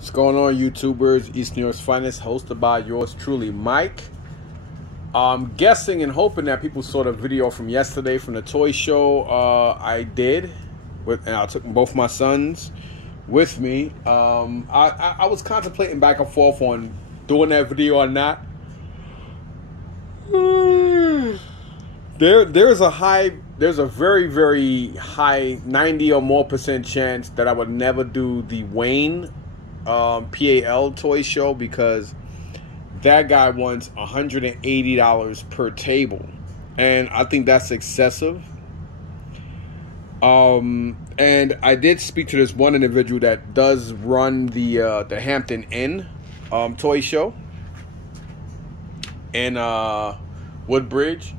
What's going on, YouTubers? East New York's finest, hosted by yours truly, Mike. I'm guessing and hoping that people saw the video from yesterday from the toy show. I did, and I took both my sons with me. I was contemplating back and forth on doing that video or not. There's a very, very high 90 or more % chance that I would never do the Wayne PAL toy show, because that guy wants $180 per table, and I think that's excessive. And I did speak to this one individual that does run the Hampton Inn toy show in Woodbridge,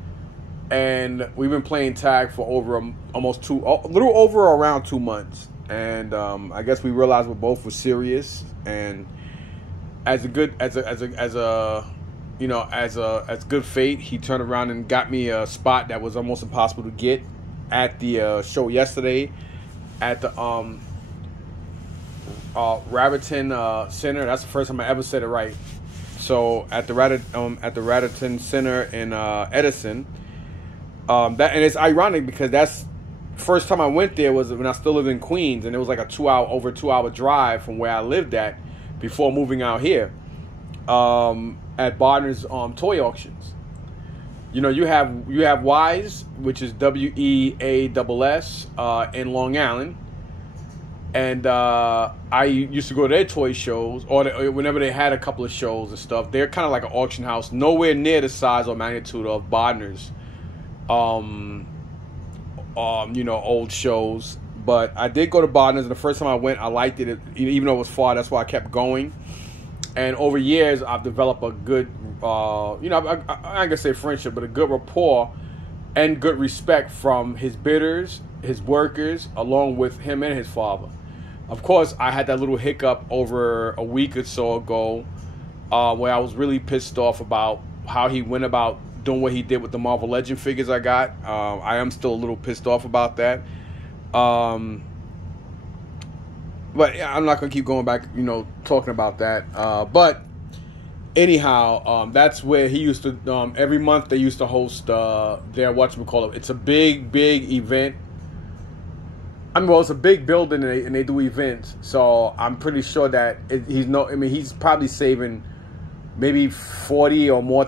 and we've been playing tag for over a little over around 2 months. And I guess we realized we both were serious, and as good fate, he turned around and got me a spot that was almost impossible to get at the show yesterday at the Raritan Center. That's the first time I ever said it right. So at the Raritan Center in Edison. And it's ironic because that's first time I went there was when I still lived in Queens, and it was like over 2 hour drive from where I lived at before moving out here. At Barnes toy auctions, you know, you have Wise, which is WEASS in Long Island, and I used to go to their toy shows, or whenever they had a couple of shows and stuff. They're kind of like an auction house, nowhere near the size or magnitude of Barnes. Old shows, but I did go to Barnes, and the first time I went, I liked it, even though it was far. That's why I kept going. And over years, I've developed a good, I ain't gonna say friendship, but a good rapport and good respect from his bidders, his workers, along with him and his father. Of course, I had that little hiccup over a week or so ago, where I was really pissed off about how he went about doing what he did with the Marvel Legend figures I got. I am still a little pissed off about that. But yeah, I'm not going to keep going back, talking about that. But anyhow, that's where he used to, every month they used to host their whatchamacallit. It's a big, big event. It's a big building, and they do events. So I'm pretty sure that he's probably saving maybe $40,000 or more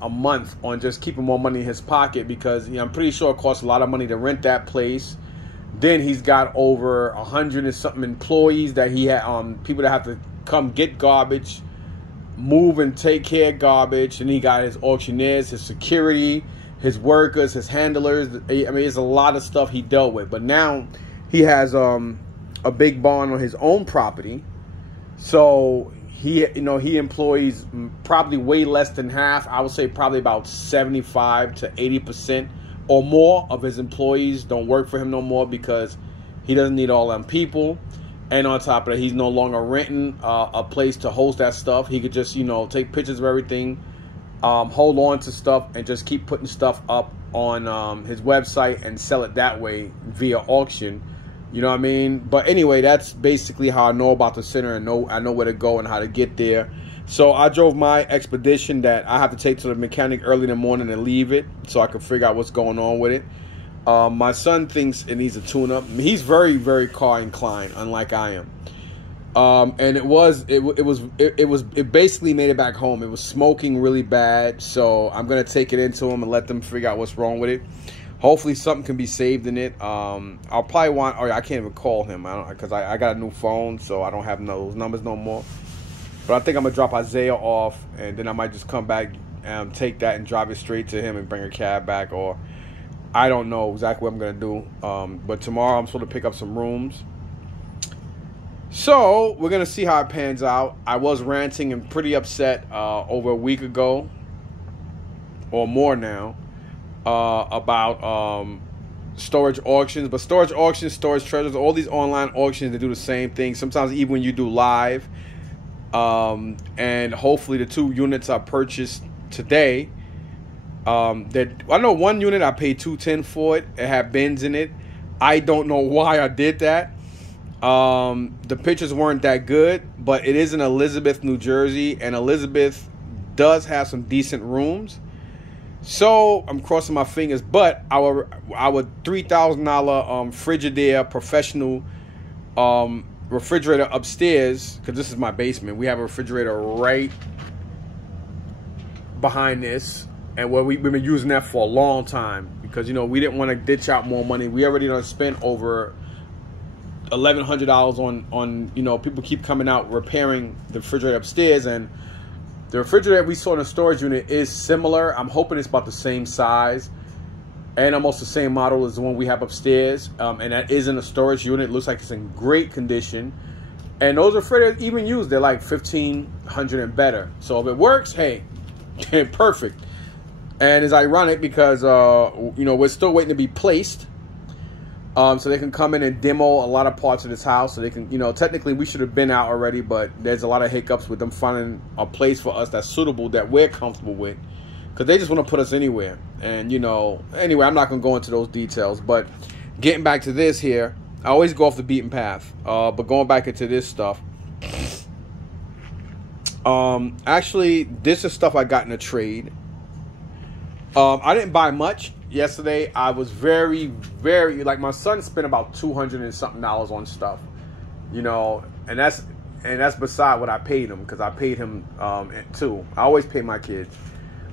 a month on just keeping more money in his pocket, because I'm pretty sure it costs a lot of money to rent that place. Then he's got over 100 and something employees that he had, people that have to come get garbage, move and take care of garbage. And he got his auctioneers, his security, his workers, his handlers. It's a lot of stuff he dealt with. But now he has a big barn on his own property, so he employs probably way less than half. I would say probably about 75 to 80% or more of his employees don't work for him no more, because he doesn't need all them people. And on top of that, he's no longer renting a place to host that stuff. He could just, take pictures of everything, hold on to stuff, and just keep putting stuff up on his website and sell it that way via auction. You know what I mean? But anyway, that's basically how I know about the center, and I know where to go and how to get there. So I drove my Expedition that I have to take to the mechanic early in the morning and leave it so I can figure out what's going on with it. My son thinks it needs a tune-up. He's very, very car inclined, unlike I am. And it basically made it back home. It was smoking really bad, so I'm gonna take it into him and let them figure out what's wrong with it. Hopefully something can be saved in it. I'll probably I can't even call him, because I got a new phone, so I don't have those numbers no more. But I think I'm gonna drop Isaiah off, and then I might just come back and take that and drive it straight to him and bring a cab back, or I don't know exactly what I'm gonna do. But tomorrow I'm supposed to pick up some rooms. So we're gonna see how it pans out. I was ranting and pretty upset over a week ago or more now. About storage auctions, but storage auctions, storage treasures, all these online auctions, they do the same thing. Sometimes even when you do live, and hopefully the 2 units I purchased today, that I know one unit I paid $210 for it. It had bins in it. I don't know why I did that. The pictures weren't that good, but it is in Elizabeth, New Jersey, and Elizabeth does have some decent rooms. So I'm crossing my fingers. But our $3,000 Frigidaire professional refrigerator upstairs, because this is my basement. We have a refrigerator right behind this, and we've been using that for a long time because, you know, we didn't want to ditch out more money. We already done spent over $1,100 on you know, people keep coming out repairing the refrigerator upstairs, and the refrigerator we saw in the storage unit is similar. I'm hoping it's about the same size and almost the same model as the one we have upstairs, and that is in a storage unit. It looks like it's in great condition, and those refrigerators, even used, they're like $1,500 and better. So if it works, hey, perfect. And it's ironic because you know, we're still waiting to be placed, so they can come in and demo a lot of parts of this house. So they can, you know, technically we should have been out already, but there's a lot of hiccups with them finding a place for us that's suitable, that we're comfortable with, because they just want to put us anywhere. And, you know, anyway, I'm not going to go into those details, but getting back to this here, I always go off the beaten path, but going back into this stuff, actually, this is stuff I got in a trade. I didn't buy much yesterday. I was very, like, my son spent about $200 and something on stuff, you know, and that's beside what I paid him, because I paid him too. I always pay my kids.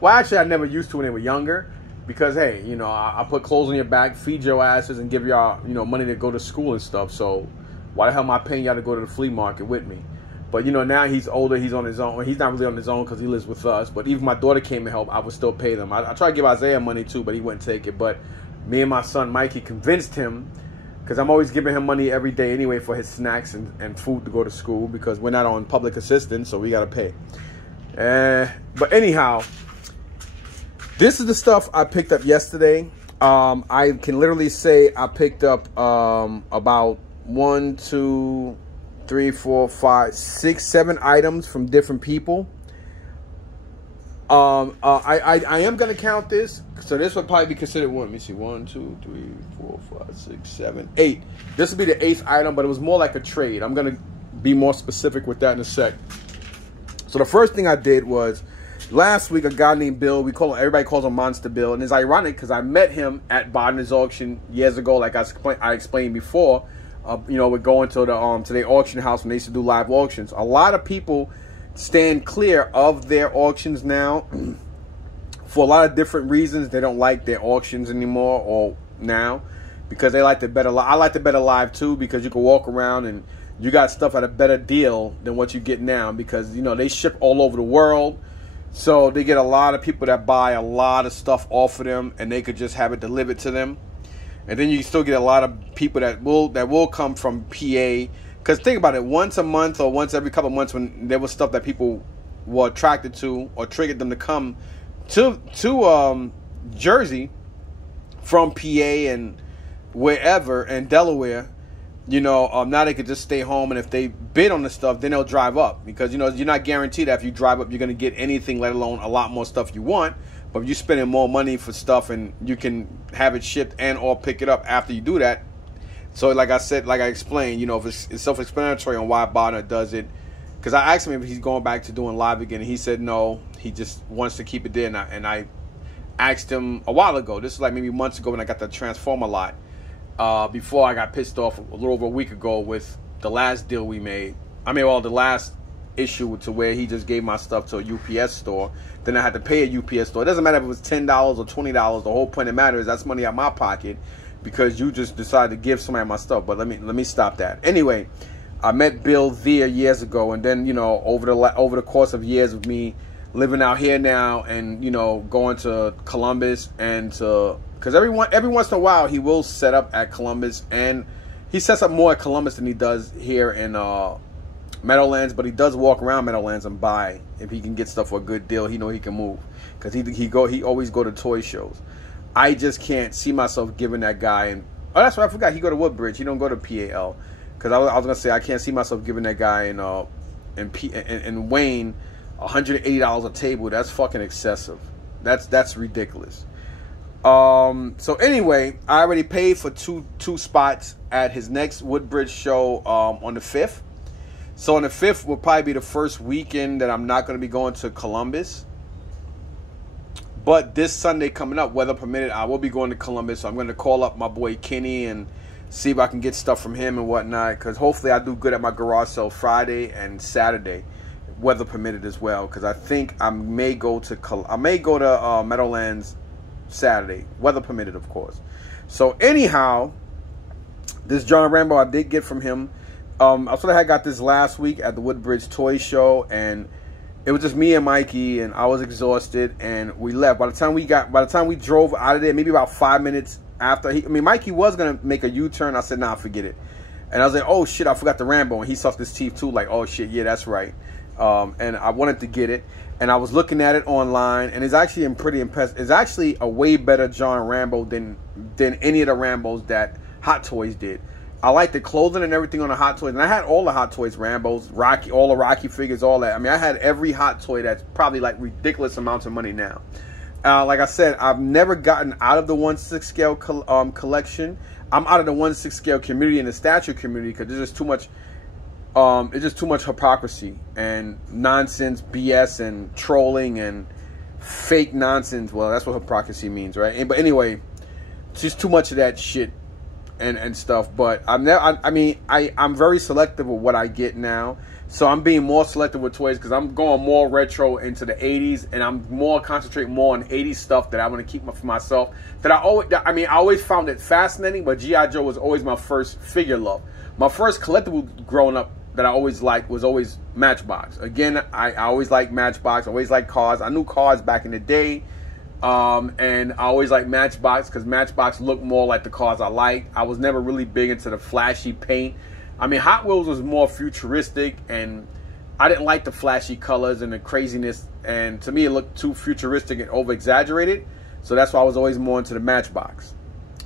Well, actually, I never used to when they were younger, because, hey, you know, I put clothes on your back, feed your asses, and give y'all, you know, money to go to school and stuff. So why the hell am I paying y'all to go to the flea market with me? But, you know, now he's older, he's on his own. Well, he's not really on his own because he lives with us. But even my daughter came to help, I would still pay them. I tried to give Isaiah money too, but he wouldn't take it. But me and my son Mikey convinced him, because I'm always giving him money every day anyway for his snacks and food to go to school, because we're not on public assistance, so we got to pay. But anyhow, this is the stuff I picked up yesterday. I can literally say I picked up about 1, 2, 3, 4, 5, 6, 7 items from different people. I am gonna count this, so this would probably be considered one. Let me see, 1, 2, 3, 4, 5, 6, 7, 8. This would be the 8th item, but it was more like a trade. I'm gonna be more specific with that in a sec. So the first thing I did was, last week, a guy named Bill, everybody calls him Monster Bill, and it's ironic because I met him at Bodner's auction years ago, like I explained before. You know, we're going to the auction house when they used to do live auctions. A lot of people stand clear of their auctions now for a lot of different reasons. They don't like their auctions anymore, or now, because they like the better. I like the better live too, because you can walk around and you got stuff at a better deal than what you get now, because, you know, they ship all over the world. So they get a lot of people that buy a lot of stuff off of them, and they could just have it delivered to them. And then you still get a lot of people that will come from PA. Because think about it, once a month or once every couple of months, when there was stuff that people were attracted to or triggered them to come to Jersey from PA and wherever, and Delaware, you know, now they could just stay home, and if they bid on the stuff, then they'll drive up, because, you know, you're not guaranteed that if you drive up you're going to get anything, let alone a lot more stuff you want. But if you're spending more money for stuff and you can have it shipped and or pick it up after you do that. So like I said, like I explained, you know, if it's self-explanatory on why Bodner does it. Because I asked him if he's going back to doing live again, and he said no, he just wants to keep it there. And I asked him a while ago, this is like maybe months ago when I got the Transformer lot, before I got pissed off a little over a week ago with the last deal we made. I mean, well, the last issue to where he just gave my stuff to a UPS store. Then I had to pay a UPS store. It doesn't matter if it was $10 or $20. The whole point that matters is that's money out of my pocket, because you just decided to give somebody my stuff. But let me stop that. Anyway, I met Bill there years ago, and then, you know, over the course of years of me living out here now, and, you know, going to Columbus, and to, because every once in a while he will set up at Columbus, and he sets up more at Columbus than he does here in Meadowlands, but he does walk around Meadowlands and buy if he can get stuff for a good deal. He know he can move, because he always go to toy shows. I just can't see myself giving that guy, and oh, that's what I forgot, he go to Woodbridge, he don't go to PAL, because I was gonna say I can't see myself giving that guy in Wayne $180 a table. That's fucking excessive. That's ridiculous. So anyway, I already paid for two spots at his next Woodbridge show on the 5th. So on the 5th will probably be the first weekend that I'm not going to be going to Columbus. But this Sunday coming up, weather permitted, I will be going to Columbus. So I'm going to call up my boy Kenny and see if I can get stuff from him and whatnot. Because hopefully I do good at my garage sale Friday and Saturday, weather permitted as well. Because I think I may go to Meadowlands Saturday, weather permitted, of course. So anyhow, this John Rambo I did get from him. I sort of got this last week at the Woodbridge Toy Show, and it was just me and Mikey, and I was exhausted, and we left. By the time we drove out of there, maybe about 5 minutes after, Mikey was gonna make a U-turn. I said, nah, forget it. And I was like, oh shit, I forgot the Rambo, and he sucked his teeth too. Like, oh shit, yeah, that's right. And I wanted to get it, and I was looking at it online, and it's actually pretty impressive. It's actually a way better John Rambo than any of the Rambos that Hot Toys did. I like the clothing and everything on the Hot Toys. And I had all the Hot Toys Rambos, Rocky, all the Rocky figures, all that. I mean, I had every Hot Toy that's probably like ridiculous amounts of money now. Like I said, I've never gotten out of the 1/6 scale collection. I'm out of the 1/6 scale community and the statue community because there's just too much. It's just too much hypocrisy and nonsense, BS, and trolling and fake nonsense. Well, that's what hypocrisy means, right? But anyway, it's just too much of that shit. And stuff, but I'm very selective with what I get now. So I'm being more selective with toys because I'm going more retro into the 80s, and I'm concentrating more on 80s stuff that I want to keep for myself. I always found it fascinating, but G.I. Joe was always my first figure love. My first collectible growing up that I always liked was always Matchbox. Again, I always liked Matchbox. I always liked cars. I knew cars back in the day. And I always like Matchbox because Matchbox looked more like the cars I liked. I was never really big into the flashy paint. I mean, Hot Wheels was more futuristic, and I didn't like the flashy colors and the craziness. And to me, it looked too futuristic and over-exaggerated. So that's why I was always more into the Matchbox.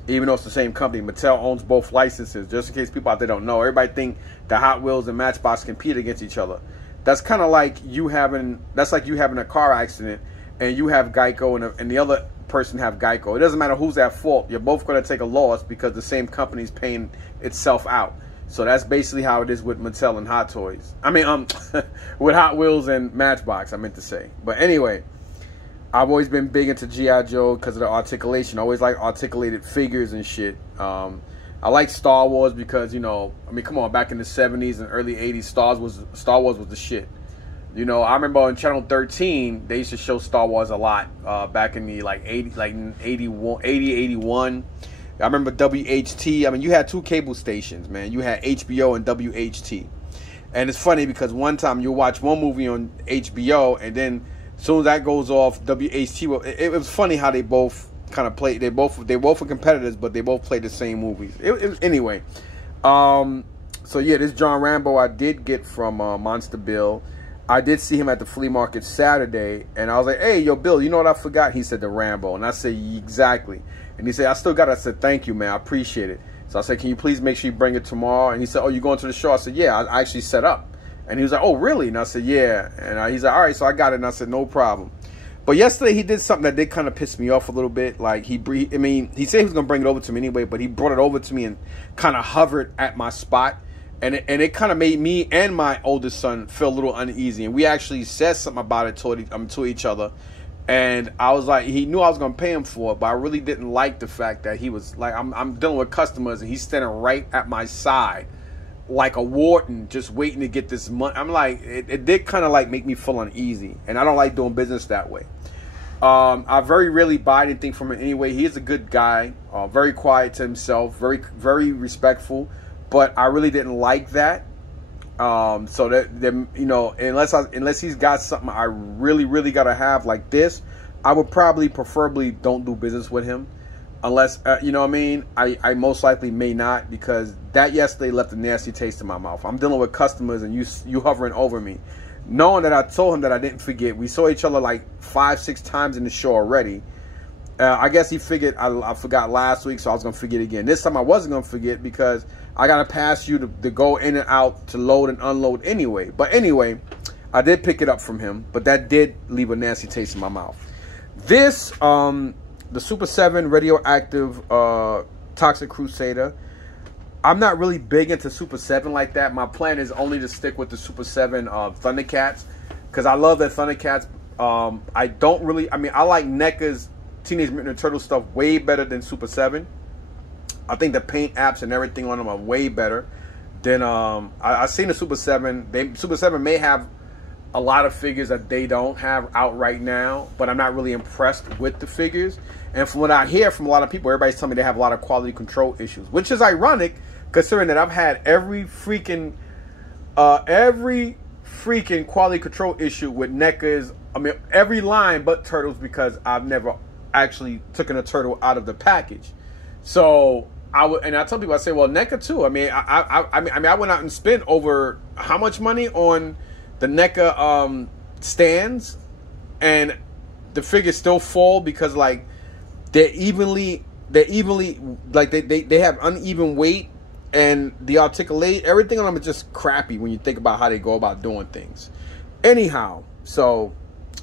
Even though it's the same company, Mattel owns both licenses. Just in case people out there don't know, everybody think that Hot Wheels and Matchbox compete against each other. That's kind of like you having a car accident and you have Geico and the other person have Geico. It doesn't matter who's at fault. You're both going to take a loss because the same company's paying itself out. So that's basically how it is with Mattel and Hot Toys. With Hot Wheels and Matchbox, I meant to say. But anyway, I've always been big into G.I. Joe because of the articulation. I always like articulated figures and shit. I like Star Wars because, come on, back in the 70s and early 80s, Star Wars was the shit. I remember on Channel 13, they used to show Star Wars a lot back in the 81. I remember WHT. You had two cable stations, man. You had HBO and WHT. And it's funny because one time you watch one movie on HBO, and then as soon as that goes off, WHT. It was funny how they both kind of played. They both were competitors, but they both played the same movies. Anyway. So yeah, this John Rambo I did get from Monster Bill. I did see him at the flea market Saturday, and I was like, hey, yo, Bill, you know what I forgot? He said the Rambo. And I said, exactly. And he said, I still got it. I said, thank you, man. I appreciate it. So I said, can you please make sure you bring it tomorrow? And he said, oh, you going to the show? I said, yeah, I actually set up. And he was like, oh, really? And I said, yeah. And he's like, all right, so I got it. And I said, no problem. But yesterday he did something that did kind of piss me off a little bit. Like, he said he was going to bring it over to me anyway, but he brought it over to me and kind of hovered at my spot. And it kind of made me and my oldest son feel a little uneasy. And we actually said something about it to each other. And I was like, he knew I was going to pay him for it, but I really didn't like the fact that he was like, I'm dealing with customers and he's standing right at my side like a warden just waiting to get this money. I'm like, it did kind of like make me feel uneasy. And I don't like doing business that way. I very rarely buy anything from him anyway. He is a good guy, very quiet to himself, very, very respectful. But I really didn't like that. So that unless he's got something I really gotta have like this, I would preferably don't do business with him, unless I most likely may not, because that yesterday left a nasty taste in my mouth. I'm dealing with customers and you hovering over me, knowing that I told him that I didn't forget. We saw each other like 5-6 times in the show already. I guess he figured I forgot last week, so I was gonna forget again. This time I wasn't gonna forget because I gotta pass you to go in and out to load and unload anyway. But anyway, I did pick it up from him, but that did leave a nasty taste in my mouth. This the Super 7 Radioactive Toxic Crusader. I'm not really big into Super 7 like that. My plan is only to stick with the Super 7 Thundercats, because I love that Thundercats. I don't really, I mean, I like NECA's Teenage Mutant Ninja Turtle stuff way better than Super 7. I think the paint apps and everything on them are way better than, I've seen the Super 7. Super 7 may have a lot of figures that they don't have out right now, but I'm not really impressed with the figures. And from what I hear from a lot of people, everybody's telling me they have a lot of quality control issues, which is ironic considering that I've had every freaking quality control issue with NECA's, I mean, every line but Turtles, because I've never actually taken a turtle out of the package. So I tell people, I say, well, NECA too. I mean, I went out and spent over how much money on the NECA stands, and the figures still fall because like they're evenly like they have uneven weight, and the articulate, everything on them is just crappy when you think about how they go about doing things. Anyhow, so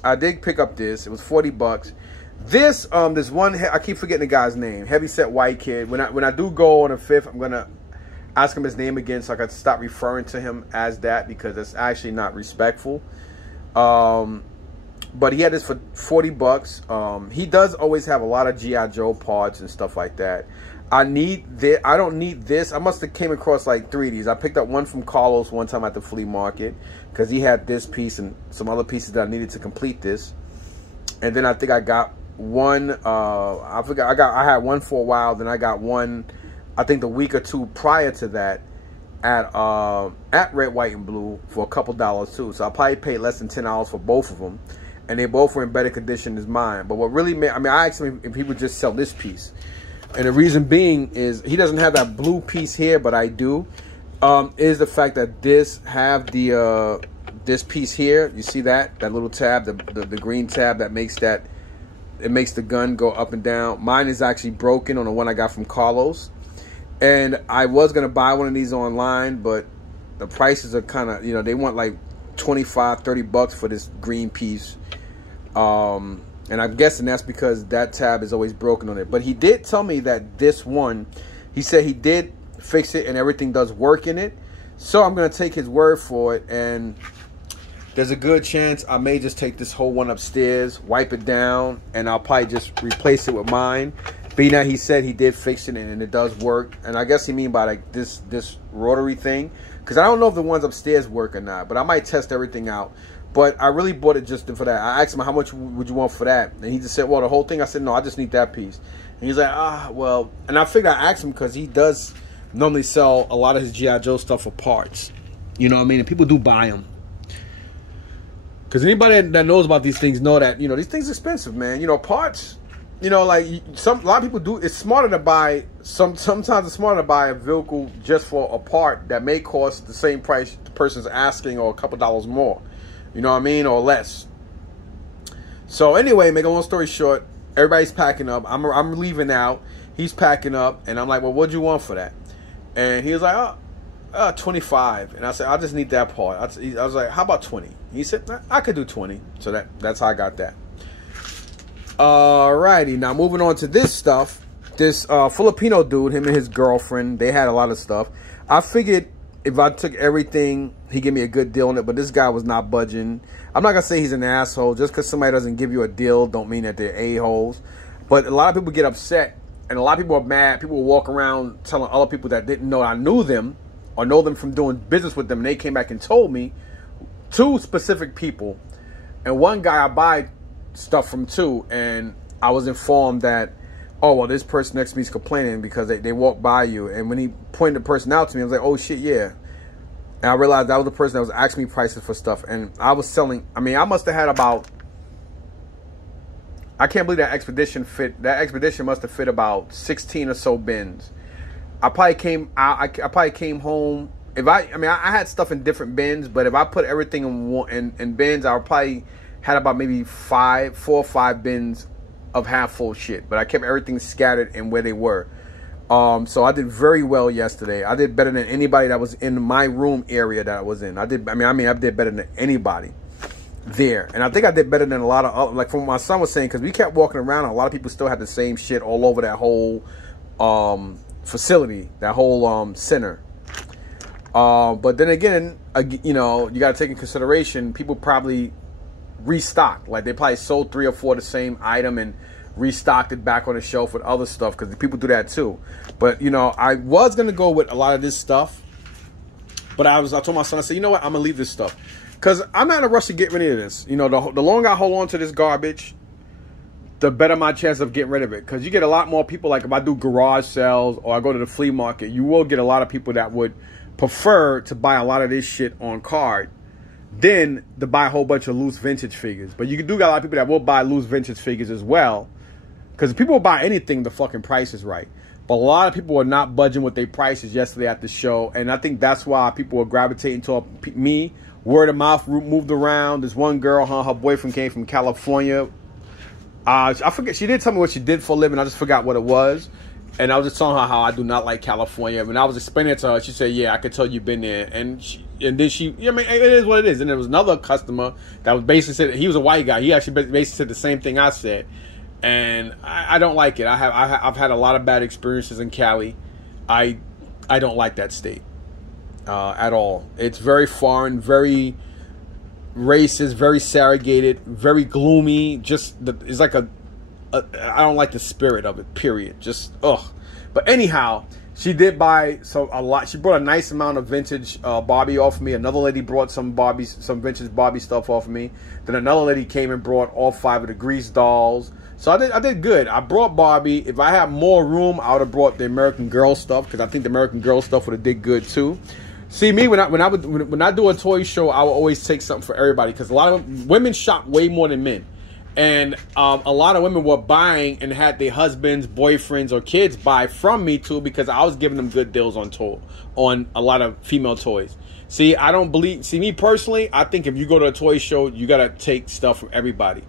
I did pick up this. It was $40. This this one, I keep forgetting the guy's name. Heavyset white kid. When I do go on the 5th, I'm gonna ask him his name again so I can stop referring to him as that, because it's actually not respectful. But he had this for $40. He does always have a lot of G.I. Joe parts and stuff like that. I don't need this. I must have came across like 3 of these. I picked up one from Carlos one time at the flea market because he had this piece and some other pieces that I needed to complete this. And then I think I got one. I forgot. I had one for a while. Then I got one, I think the week or two prior to that, at Red, White, and Blue for a couple dollars too. So I probably paid less than $10 for both of them, and they both were in better condition as mine. But what really made, I mean, I asked him if he would just sell this piece, and the reason being is he doesn't have that blue piece here, but I do. Is the fact that this have the this piece here. You see that little tab, the green tab that makes that, it makes the gun go up and down. Mine is actually broken on the one I got from Carlos. And I was going to buy one of these online, but the prices are kind of, you know, they want like $25-30 for this green piece. And I'm guessing that's because that tab is always broken on it. But he did tell me that this one, he said he did fix it and everything does work in it. So I'm going to take his word for it. And there's a good chance I may just take this whole one upstairs, wipe it down, and I'll probably just replace it with mine. Being that he said he did fix it and it does work, and I guess he mean by like this rotary thing, because I don't know if the ones upstairs work or not, but I might test everything out. But I really bought it just for that. I asked him how much would you want for that, and he just said, well, the whole thing. I said, no, I just need that piece. And he's like, well, and I figured I asked him because he does normally sell a lot of his G.I. Joe stuff for parts. You know what I mean? And people do buy them. Because anybody that knows about these things know that, you know, these things are expensive, man. You know, parts. You know, like a lot of people do. It's smarter to buy sometimes it's smarter to buy a vehicle just for a part that may cost the same price the person's asking, or a couple dollars more. You know what I mean, or less. So anyway, make a long story short, everybody's packing up. I'm leaving out. He's packing up, and I'm like, well, what'd you want for that? And he was like, 25. And I said, I just need that part. I was like, how about 20? He said, I could do 20. So that's how I got that. Alrighty, now moving on to this stuff. This Filipino dude, him and his girlfriend, they had a lot of stuff. I figured if I took everything, he'd give me a good deal on it, but this guy was not budging. I'm not gonna say he's an asshole. Just because somebody doesn't give you a deal don't mean that they're a-holes. But a lot of people get upset, and a lot of people are mad. People will walk around telling other people that didn't know I knew them or know them from doing business with them, and they came back and told me, 2 specific people, and one guy I buy stuff from too, and I was informed that, oh, well, this person next to me is complaining because they walked by you. And when he pointed the person out to me, I was like, oh shit, yeah. And I realized that was the person that was asking me prices for stuff, and I was selling. I mean, I must have had about, I can't believe that expedition fit. That expedition must have fit about 16 or so bins. I probably came out. I probably came home. I had stuff in different bins, but if I put everything in bins, I probably had about maybe 4 or 5 bins of half full shit. But I kept everything scattered in where they were. So I did very well yesterday. I did better than anybody that was in my room area that I was in. I did better than anybody. there. And I think I did better than a lot of other, like from what my son was saying, because we kept walking around and a lot of people still had the same shit all over that whole facility, that whole center. But then again, you know, you got to take in consideration, people probably restocked. Like they probably sold 3 or 4 of the same item and restocked it back on the shelf with other stuff, because people do that too. But you know, I was gonna go with a lot of this stuff, but I told my son, I said, you know what, I'm gonna leave this stuff because I'm not in a rush to get rid of this. You know, the longer I hold on to this garbage, the better my chance of getting rid of it. Because you get a lot more people, like if I do garage sales or I go to the flea market, you will get a lot of people that would prefer to buy a lot of this shit on card than to buy a whole bunch of loose vintage figures. But you do got a lot of people that will buy loose vintage figures as well. Because if people will buy anything, the fucking price is right. But a lot of people were not budging with their prices yesterday at the show. And I think that's why people were gravitating to me. Word of mouth moved around. This one girl, her boyfriend came from California. I forget, she did tell me what she did for a living. I just forgot what it was. And I was just telling her how I do not like California. When I was explaining it to her, she said, yeah, I could tell you've been there. And then she, I mean, it is what it is. And there was another customer that was basically said, he was a white guy. He actually basically said the same thing I said. And I don't like it. I've had a lot of bad experiences in Cali. I don't like that state at all. It's very foreign, very racist, very segregated, very gloomy. It's like I don't like the spirit of it. Period. Just ugh. But anyhow, she did buy a lot. She brought a nice amount of vintage Barbie off of me. Another lady brought some vintage Barbie stuff off of me. Then another lady came and brought all 5 of the Grease dolls. So I did good. I brought Barbie. If I had more room, I would have brought the American Girl stuff, because I think the American Girl stuff would have did good too. See, me when I do a toy show, I will always take something for everybody, because a lot of women shop way more than men, and a lot of women were buying and had their husbands, boyfriends, or kids buy from me too, because I was giving them good deals on a lot of female toys. See, me personally, I think if you go to a toy show, you gotta take stuff from everybody.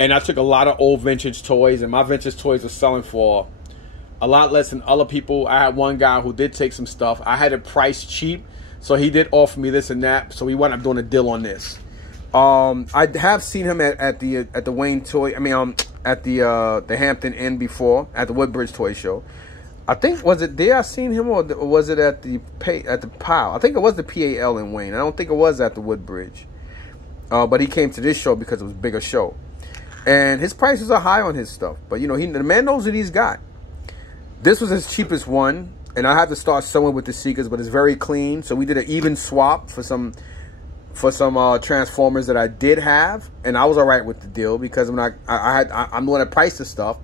And I took a lot of old vintage toys, and my vintage toys were selling for a lot less than other people. I had one guy who did take some stuff. I had it priced cheap, so he did offer me this and that. So we wound up doing a deal on this. I have seen him at the Wayne Toy. I mean, at the Hampton Inn before, at the Woodbridge Toy Show. I think, was it there I seen him, or was it at the PAL? I think it was the PAL in Wayne. I don't think it was at the Woodbridge. But he came to this show because it was a bigger show. And his prices are high on his stuff. But, you know, the man knows what he's got. This was his cheapest one. And I had to start somewhere with the Seekers, but it's very clean. So we did an even swap for some Transformers that I did have. And I was all right with the deal, because I'm the one that priced the stuff.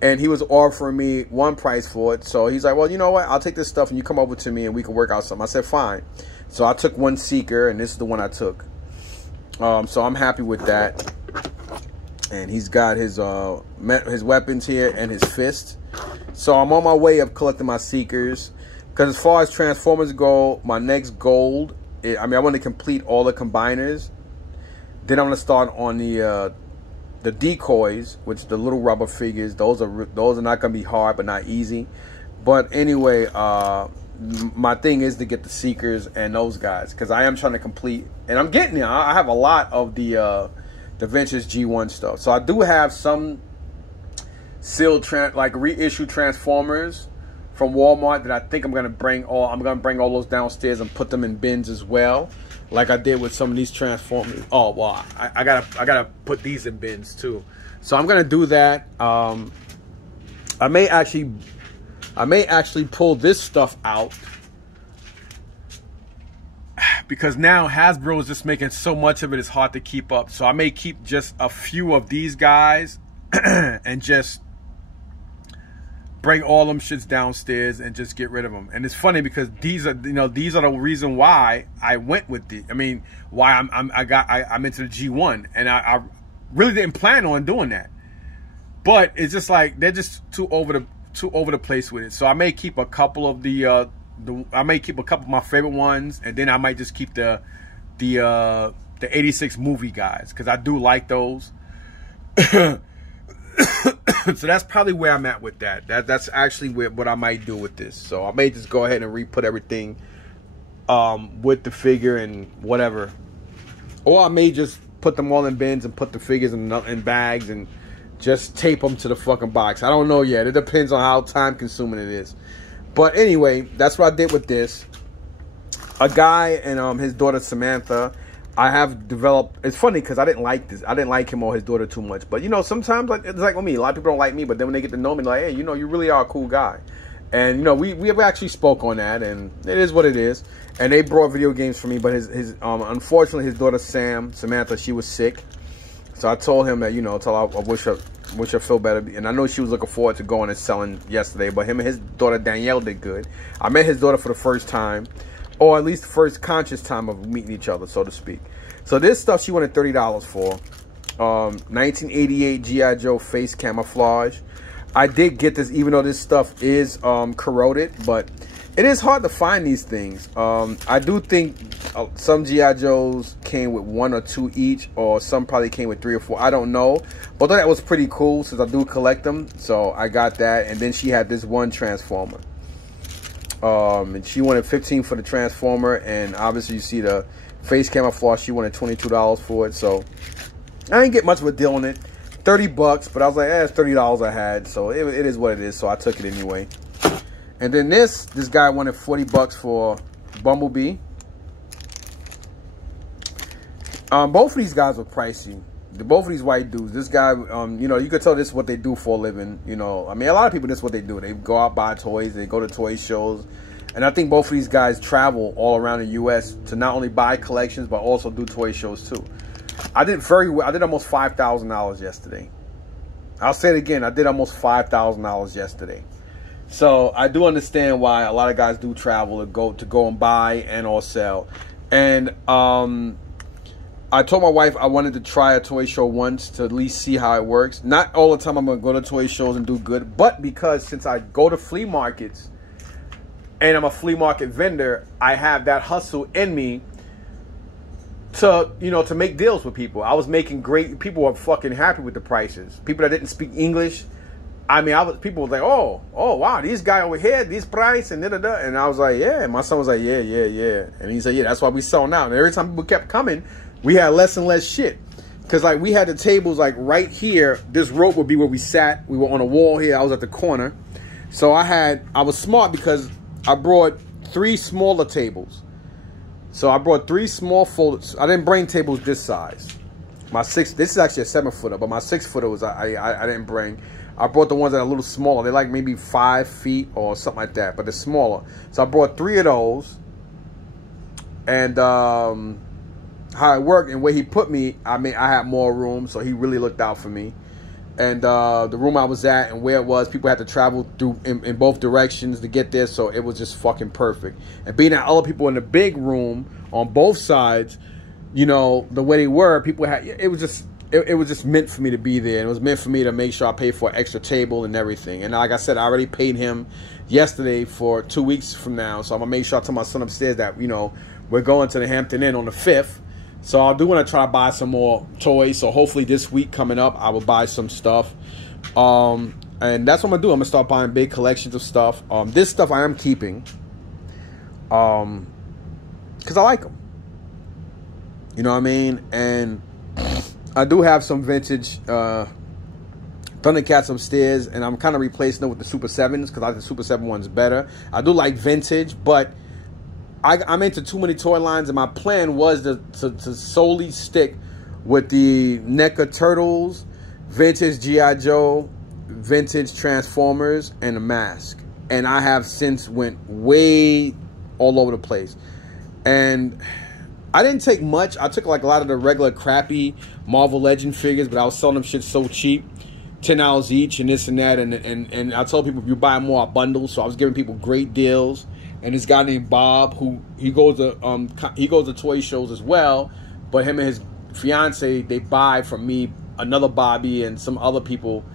And he was offering me one price for it. So he's like, well, you know what? I'll take this stuff and you come over to me and we can work out something. I said, fine. So I took one Seeker, and this is the one I took. So I'm happy with that. And he's got his weapons here and his fist. So I'm on my way of collecting my Seekers. Because as far as Transformers go, my next goal, I want to complete all the combiners. Then I'm going to start on the decoys, which the little rubber figures. Those are not going to be hard, but not easy. But anyway, my thing is to get the Seekers and those guys, because I am trying to complete, and I'm getting there. I have a lot of the vintage G1 stuff. So I do have some sealed reissued Transformers from Walmart that I think I'm gonna bring all those downstairs and put them in bins as well, like I did with some of these Transformers. Oh wow, I gotta put these in bins too. So I'm gonna do that. I may actually pull this stuff out, because now Hasbro is just making so much of it, it's hard to keep up. So I may keep just a few of these guys and just bring all them shits downstairs and just get rid of them. And it's funny, because these are the reason why I went with why I'm into the G1, and I really didn't plan on doing that. But it's just like they're just too over the place with it. So I may keep a couple of I may keep a couple of my favorite ones, and then I might just keep the 86 movie guys, because I do like those. So that's probably where I'm at with that. That's actually what I might do with this. So I may just go ahead and re-put everything with the figure and whatever, or I may just put them all in bins and put the figures in bags and just tape them to the fucking box. I don't know yet. It depends on how time consuming it is. But anyway, that's what I did with this. A guy and his daughter Samantha, I have developed. It's funny because I didn't like this. I didn't like him or his daughter too much. But you know, sometimes it's like with me. A lot of people don't like me, but then when they get to know me, like, hey, you know, you really are a cool guy. And you know, we actually spoke on that, and it is what it is. And they brought video games for me, but his unfortunately his daughter Samantha, she was sick. So I told him that, you know, I wish her feel better. And I know she was looking forward to going and selling yesterday, but him and his daughter Danielle did good. I met his daughter for the first time, or at least the first conscious time of meeting each other, so to speak. So this stuff she wanted $30 for. 1988 G.I. Joe face camouflage. I did get this, even though this stuff is corroded, but it is hard to find these things. I do think some G.I. Joes came with 1 or 2 each, or some probably came with 3 or 4. I don't know. But I thought that was pretty cool since I do collect them. So I got that. And then she had this one Transformer. And she wanted $15 for the Transformer. And obviously you see the face camouflage. She wanted $22 for it. So I didn't get much of a deal on it. $30, but I was like, it's $30 I had. So it is what it is. So I took it anyway. And then this guy wanted $40 for Bumblebee. Both of these guys were pricey. Both of these white dudes. This guy, you know, you could tell this is what they do for a living. You know, I mean, a lot of people, this is what they do. They go out, buy toys. They go to toy shows. And I think both of these guys travel all around the U.S. to not only buy collections, but also do toy shows too. I did very well. I did almost $5,000 yesterday. I'll say it again. I did almost $5,000 yesterday. So I do understand why a lot of guys do travel to go and buy and or sell. And I told my wife I wanted to try a toy show once to at least see how it works. Not all the time I'm going to go to toy shows and do good, but because since I go to flea markets and I'm a flea market vendor, I have that hustle in me to, you know, to make deals with people. I was making great, people were fucking happy with the prices. People that didn't speak English, I mean, people were like, oh, wow, these guy over here, this price, and da-da-da. And I was like, yeah. And my son was like, yeah. And he said, yeah, that's why we sell now. And every time people kept coming, we had less and less shit. Because, like, we had the tables, like, right here. This rope would be where we sat. We were on a wall here. I was at the corner. So I was smart because I brought 3 smaller tables. So I brought 3 small folders. I didn't bring tables this size. This is actually a 7-footer, but my 6-footer was, I didn't bring. I brought the ones that are a little smaller. They're like maybe 5 feet or something like that, but they're smaller. So I brought 3 of those. And how it worked and where he put me, I mean, I had more room, so he really looked out for me. And the room I was at and where it was, people had to travel through in both directions to get there, so it was just fucking perfect. And being that other people in the big room on both sides, you know, the way they were, people had, it was just meant for me to be there. And it was meant for me to make sure I paid for an extra table and everything. And like I said, I already paid him yesterday for 2 weeks from now. So I'm going to make sure I tell my son upstairs that, you know, we're going to the Hampton Inn on the 5th. So I do want to try to buy some more toys. So hopefully this week coming up, I will buy some stuff. And that's what I'm going to do. I'm going to start buying big collections of stuff. This stuff I am keeping. Because I like them. You know what I mean? And I do have some vintage Thundercats upstairs, and I'm kind of replacing them with the Super 7s because I think the Super 7 one's better. I do like vintage, but I'm into too many toy lines, and my plan was to solely stick with the NECA Turtles, vintage G.I. Joe, vintage Transformers, and a mask. And I have since went way all over the place. And I didn't take much. I took like a lot of the regular crappy Marvel Legend figures, but I was selling them shit so cheap, $10 each and this and that. And I told people if you buy more, I bundle. So I was giving people great deals. And this guy named Bob, who he goes to toy shows as well, but him and his fiance, they buy from me, another Bobby, and some other people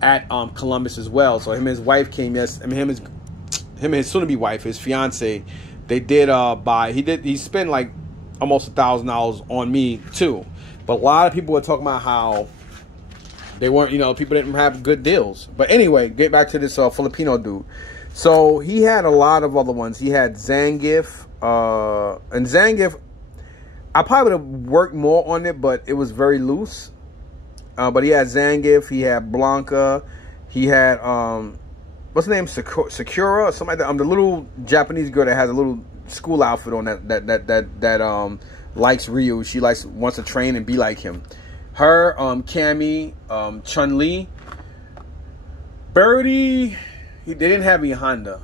at Columbus as well. So him and his wife came. Yes, I mean him and his soon-to-be wife, his fiance, they did buy. He spent like almost $1,000 on me too. But a lot of people were talking about how they weren't, you know, people didn't have good deals. But anyway, get back to this Filipino dude. So he had a lot of other ones. He had Zangief, and Zangief, I probably would have worked more on it, but it was very loose. But he had Zangief, he had Blanca, he had what's her name, Sakura or something like that. The little Japanese girl that has a little school outfit on that likes Ryu. She wants to train and be like him. Her, Cammy, Chun-Li, Birdie. They didn't have me Honda.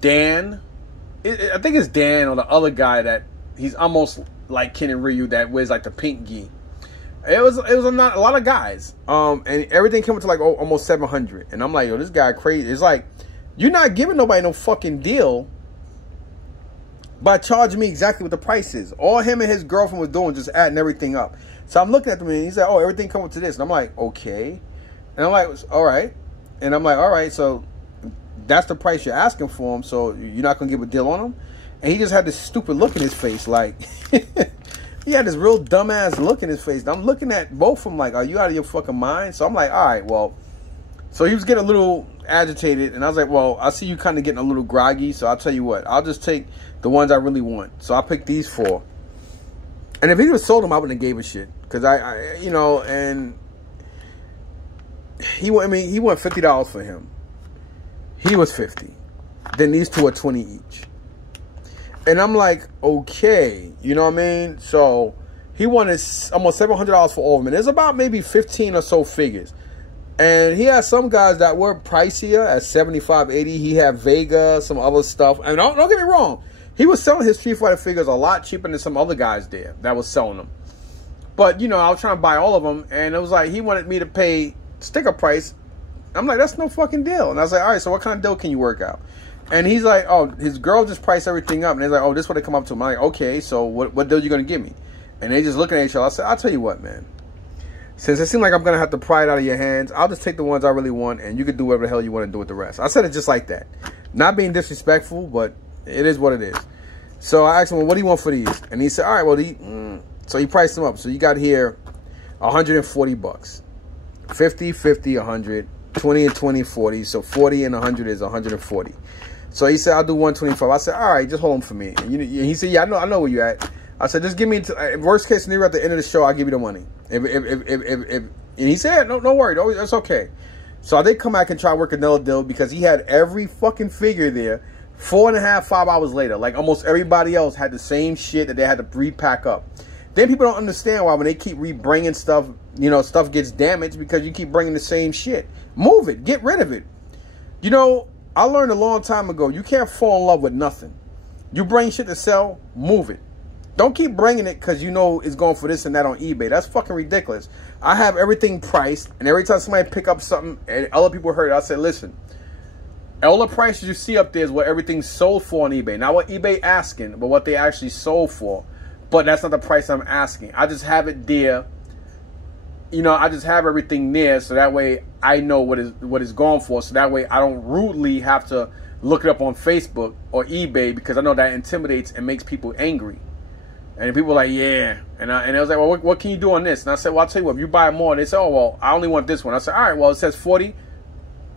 Dan, I think it's Dan or the other guy that he's almost like Ken and Ryu that wears like the pink gi. It was a lot of guys. And everything came to like almost 700. And I'm like, yo, this guy crazy. It's like, you're not giving nobody no fucking deal by charging me exactly what the price is. All him and his girlfriend was doing, just adding everything up. So I'm looking at them and he said, oh, everything come to this. And I'm like, okay. And I'm like, all right. And I'm like, all right, so that's the price you're asking for him, so you're not going to give a deal on him? And he just had this stupid look in his face, like, he had this real dumbass look in his face. I'm looking at both of them like, are you out of your fucking mind? So I'm like, all right, well. So he was getting a little agitated, and I was like, well, I see you kind of getting a little groggy, so I'll tell you what. I'll just take the ones I really want. So I picked these 4. And if he would have sold them, I wouldn't have gave a shit. Because I you know, and he went $50 for him. He was 50. Then these 2 are 20 each. And I'm like, okay, you know what I mean? So he wanted almost $700 for all of them. And there's about maybe 15 or so figures. And he had some guys that were pricier at $75, $80. He had Vega, some other stuff. And don't get me wrong. He was selling his Street Fighter figures a lot cheaper than some other guys there that was selling them. But, you know, I was trying to buy all of them. And it was like, he wanted me to pay sticker price. I'm like, that's no fucking deal. And I was like, all right, so what kind of deal can you work out? And he's like, oh, his girl just priced everything up. And they're like, oh, this is what they come up to. I'm like, okay, so what deal you going to give me? And they just looking at each other. I said, I'll tell you what, man. Since it seems like I'm going to have to pry it out of your hands, I'll just take the ones I really want, and you can do whatever the hell you want to do with the rest. I said it just like that. Not being disrespectful, but it is what it is. So I asked him, well, what do you want for these? And he said, all right, well, so he priced them up. So you got here $140. 50, 50, 100. 20 and 20, 40. So 40 and 100 is 140. So he said, I'll do 125. I said, all right, just hold them for me. And he said, yeah, I know where you're at. I said, just give me, worst case scenario, at the end of the show, I'll give you the money. And he said, no worry, that's okay. So I did come back and try to work another deal because he had every fucking figure there 4.5, 5 hours later. Like almost everybody else had the same shit that they had to repack up. Then people don't understand why when they keep re-bringing stuff, you know, stuff gets damaged because you keep bringing the same shit. Move it. Get rid of it. You know, I learned a long time ago, you can't fall in love with nothing. You bring shit to sell, move it. Don't keep bringing it because you know it's going for this and that on eBay. That's fucking ridiculous. I have everything priced, and every time somebody pick up something and other people heard it, I said, listen, all the prices you see up there is what everything's sold for on eBay. Not what eBay asking, but what they actually sold for. But that's not the price I'm asking. I just have it there. You know, I just have everything there so that way I know what it's going for. So that way I don't rudely have to look it up on Facebook or eBay because I know that intimidates and makes people angry. And people are like, yeah. And I was like, well, what can you do on this? And I said, well, I'll tell you what, if you buy more, and they say, oh, well, I only want this one. I said, all right, well, it says 40.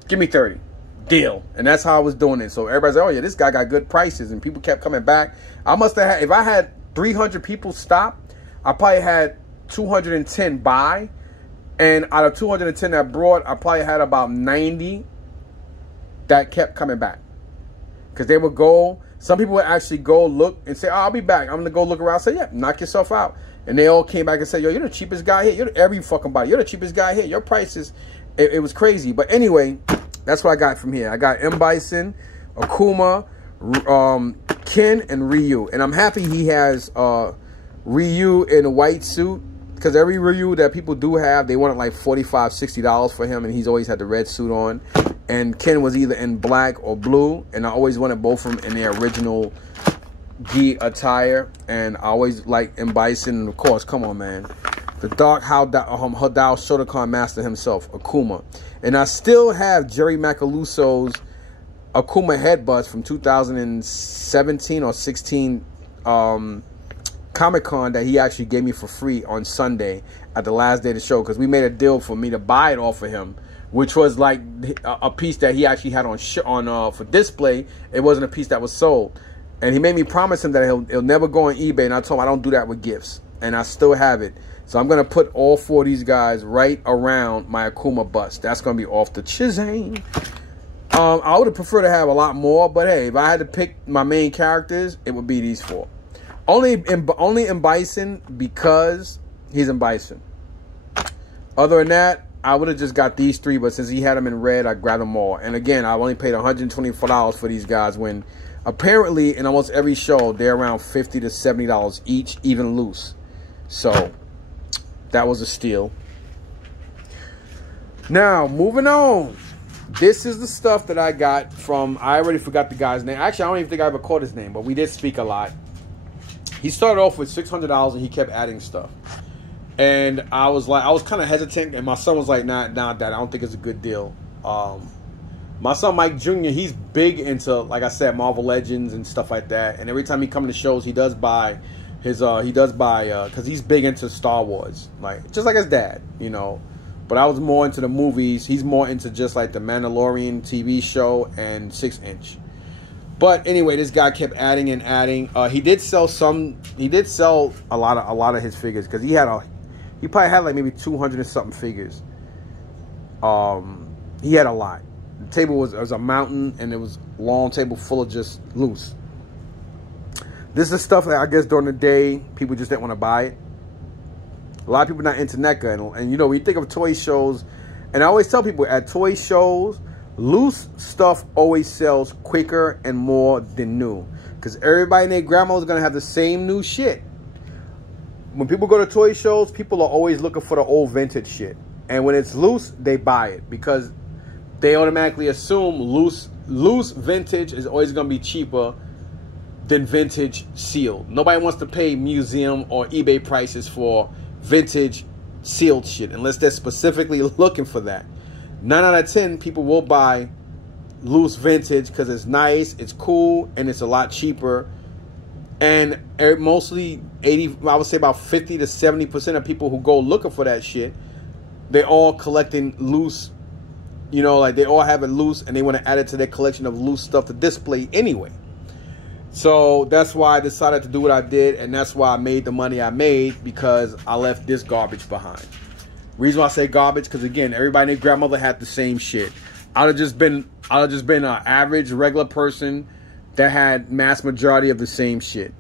Give me 30. Deal. And that's how I was doing it. So everybody's like, oh, yeah, this guy got good prices. And people kept coming back. I must have had, if I had 300 people stop, I probably had 210 buy. And out of 210 that brought, I probably had about 90 that kept coming back. Because they would go, some people would actually go look and say, oh, I'll be back. I'm going to go look around. Say, yeah, knock yourself out. And they all came back and said, yo, you're the cheapest guy here. You're every fucking body. You're the cheapest guy here. Your prices, it was crazy. But anyway, that's what I got from here. I got M. Bison, Akuma, Ken, and Ryu. And I'm happy he has Ryu in a white suit. Because every Ryu that people do have, they wanted like $45, $60 for him. And he's always had the red suit on. And Ken was either in black or blue. And I always wanted both of them in their original gi attire. And I always liked M. Bison. And of course, come on, man. The Dark Hadao Shotokan Master himself, Akuma. And I still have Jerry Macalusso's Akuma headbutts from 2017 or 16 Comic-Con that he actually gave me for free on Sunday at the last day of the show. Because we made a deal for me to buy it off of him. Which was like a piece that he actually had on for display. It wasn't a piece that was sold. And he made me promise him that he'll never go on eBay. And I told him I don't do that with gifts. And I still have it. So I'm going to put all 4 of these guys right around my Akuma bust. That's going to be off the chisane. I would have preferred to have a lot more. But hey, if I had to pick my main characters, it would be these 4. Only in Bison because he's in Bison. Other than that, I would have just got these 3. But since he had them in red, I grabbed them all. And again, I only paid $124 for these guys when apparently in almost every show, they're around $50 to $70 each, even loose. So that was a steal. Now, moving on. This is the stuff that I got from, I already forgot the guy's name. Actually, I don't even think I ever caught his name, but we did speak a lot. He started off with $600 and he kept adding stuff. And I was kind of hesitant, and my son was like, nah, Dad, I don't think it's a good deal. My son Mike Jr., he's big into, like I said, Marvel Legends and stuff like that. And every time he comes to shows, he does buy his, because he's big into Star Wars, like just like his dad, you know. But I was more into the movies. He's more into just like the Mandalorian TV show and 6-inch. But anyway, this guy kept adding and adding. He did sell a lot of his figures because he probably had like maybe 200 and something figures. He had a lot. The table was a mountain, and it was a long table full of just loose. This is stuff that I guess during the day people just didn't want to buy it. A lot of people not into NECA, and you know, when you think of toy shows, and I always tell people at toy shows, loose stuff always sells quicker and more than new, because everybody and their grandma is gonna have the same new shit. When people go to toy shows, people are always looking for the old vintage shit, and when it's loose, they buy it because they automatically assume loose vintage is always gonna be cheaper than vintage sealed. Nobody wants to pay museum or eBay prices for vintage sealed shit unless they're specifically looking for that. 9 out of 10 people will buy loose vintage because it's nice, it's cool, and it's a lot cheaper. And mostly 80, I would say about 50 to 70% of people who go looking for that shit, they're all collecting loose, you know, like they all have it loose and they want to add it to their collection of loose stuff to display anyway. So that's why I decided to do what I did, and that's why I made the money I made, because I left this garbage behind. Reason why I say garbage, because again, everybody and their grandmother had the same shit. I'd have just been an average, regular person that had mass majority of the same shit.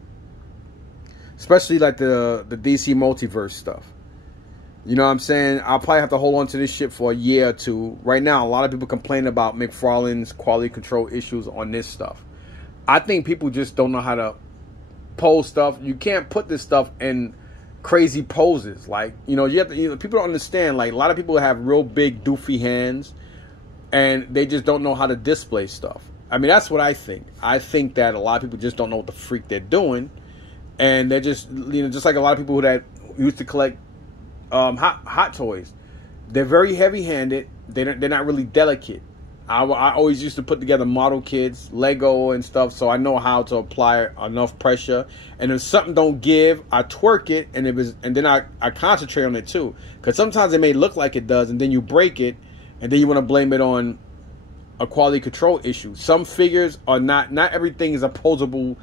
Especially like the DC multiverse stuff. You know what I'm saying? I'll probably have to hold on to this shit for a year or 2. Right now, a lot of people complain about McFarlane's quality control issues on this stuff. I think people just don't know how to pose stuff. You can't put this stuff in crazy poses. Like, you know, people don't understand. Like, a lot of people have real big doofy hands, and they just don't know how to display stuff. I mean, that's what I think. I think that a lot of people just don't know what the freak they're doing, and they're just, you know, just like a lot of people that used to collect hot toys. They're very heavy-handed. They're not really delicate. I always used to put together model kits, Lego and stuff, so I know how to apply enough pressure. And if something don't give, I twerk it, and then I concentrate on it too. Because sometimes it may look like it does, and then you break it, and then you want to blame it on a quality control issue. Some figures are not everything is a posable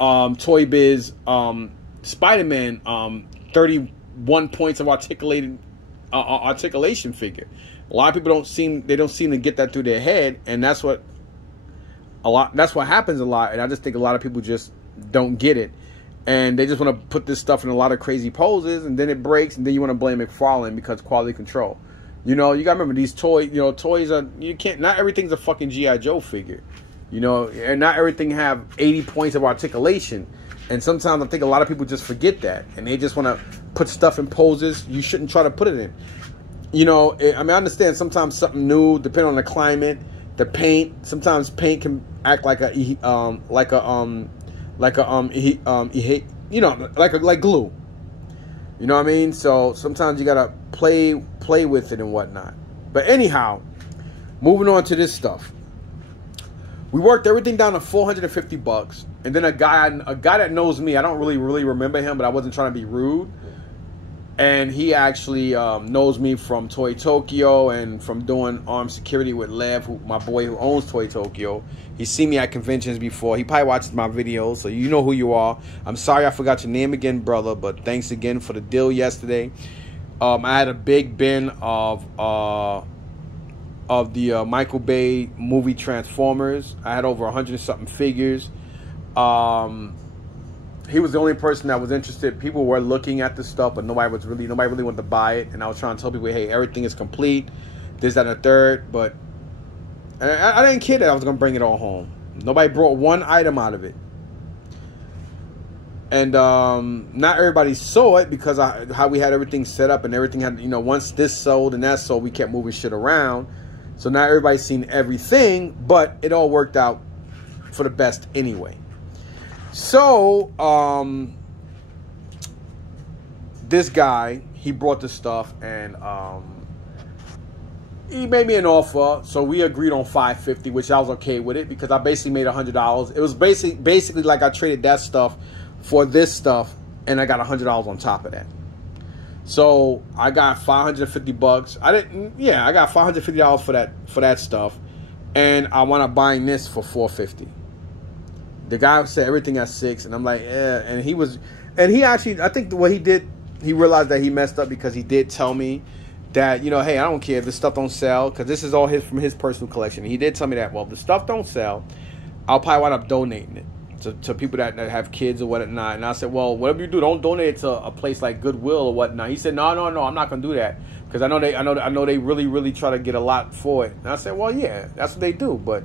Toy Biz Spider-Man 31 points of articulation figure. A lot of people don't seem to get that through their head, and that's what happens a lot. And I just think a lot of people just don't get it, and they just want to put this stuff in a lot of crazy poses, and then it breaks, and then you want to blame McFarlane because quality control. You know, you gotta remember these toys. You know, toys are, you can't. Not everything's a fucking G.I. Joe figure. You know, and not everything have 80 points of articulation. And sometimes I think a lot of people just forget that, and they just want to put stuff in poses you shouldn't try to put it in. You know, I mean, I understand sometimes something new, depending on the climate, the paint. Sometimes paint can act like like glue. You know what I mean? So sometimes you gotta play with it and whatnot. But anyhow, moving on to this stuff. We worked everything down to $450, and then a guy that knows me, I don't really remember him, but I wasn't trying to be rude. And he actually knows me from Toy Tokyo and from doing armed security with Lev, my boy who owns Toy Tokyo. He's seen me at conventions before. He probably watches my videos, so you know who you are. I'm sorry I forgot your name again, brother, but thanks again for the deal yesterday. I had a big bin of the Michael Bay movie Transformers. I had over 100-something figures. He was the only person that was interested. People were looking at the stuff, but nobody really wanted to buy it. And I was trying to tell people, hey, everything is complete. This, that, and a third. But I didn't care that I was going to bring it all home. Nobody brought one item out of it. And not everybody saw it because how we had everything set up and everything had, once this sold and that sold, we kept moving shit around. So not everybody's seen everything, but it all worked out for the best anyway. So, this guy, he brought the stuff and he made me an offer. So we agreed on $550, which I was okay with it because I basically made $100. It was basically like I traded that stuff for this stuff and I got $100 on top of that. So I got $550. I got $550 for that stuff, and I wound up buying this for $450. The guy said everything at $6, and I'm like, yeah. And he actually, I think what he did, he realized that he messed up because he did tell me that, hey, I don't care if this stuff don't sell, because this is all from his personal collection. He did tell me that, well, if the stuff don't sell, I'll probably wind up donating it to people that have kids or whatnot. And I said, well, whatever you do, don't donate it to a place like Goodwill or whatnot. He said, no, I'm not gonna do that because I know they really try to get a lot for it. And I said, well, yeah, that's what they do. But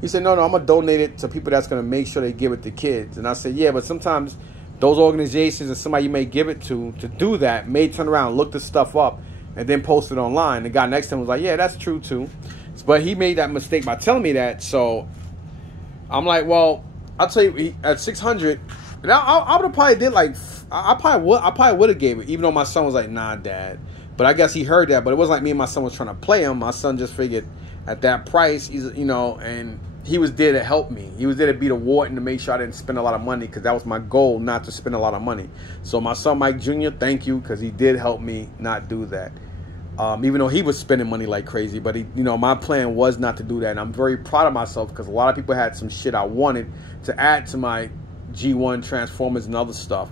he said, no, I'm gonna donate it to people that's gonna make sure they give it to kids. And I said, yeah, but sometimes those organizations and somebody you may give it to do that may turn around, look the stuff up, and then post it online. The guy next to him was like, yeah, that's true too. But he made that mistake by telling me that. So I'm like, well, I'll tell you, at 600, and I would have probably did like, I probably would have gave it, even though my son was like, nah, Dad. But I guess he heard that, but it wasn't like me and my son was trying to play him. My son just figured at that price, and he was there to help me. He was there to be the warden to make sure I didn't spend a lot of money, because that was my goal, not to spend a lot of money. So my son Mike Jr., thank you, because he did help me not do that. Even though he was spending money like crazy, but my plan was not to do that. And I'm very proud of myself because a lot of people had some shit I wanted to add to my G1 Transformers and other stuff.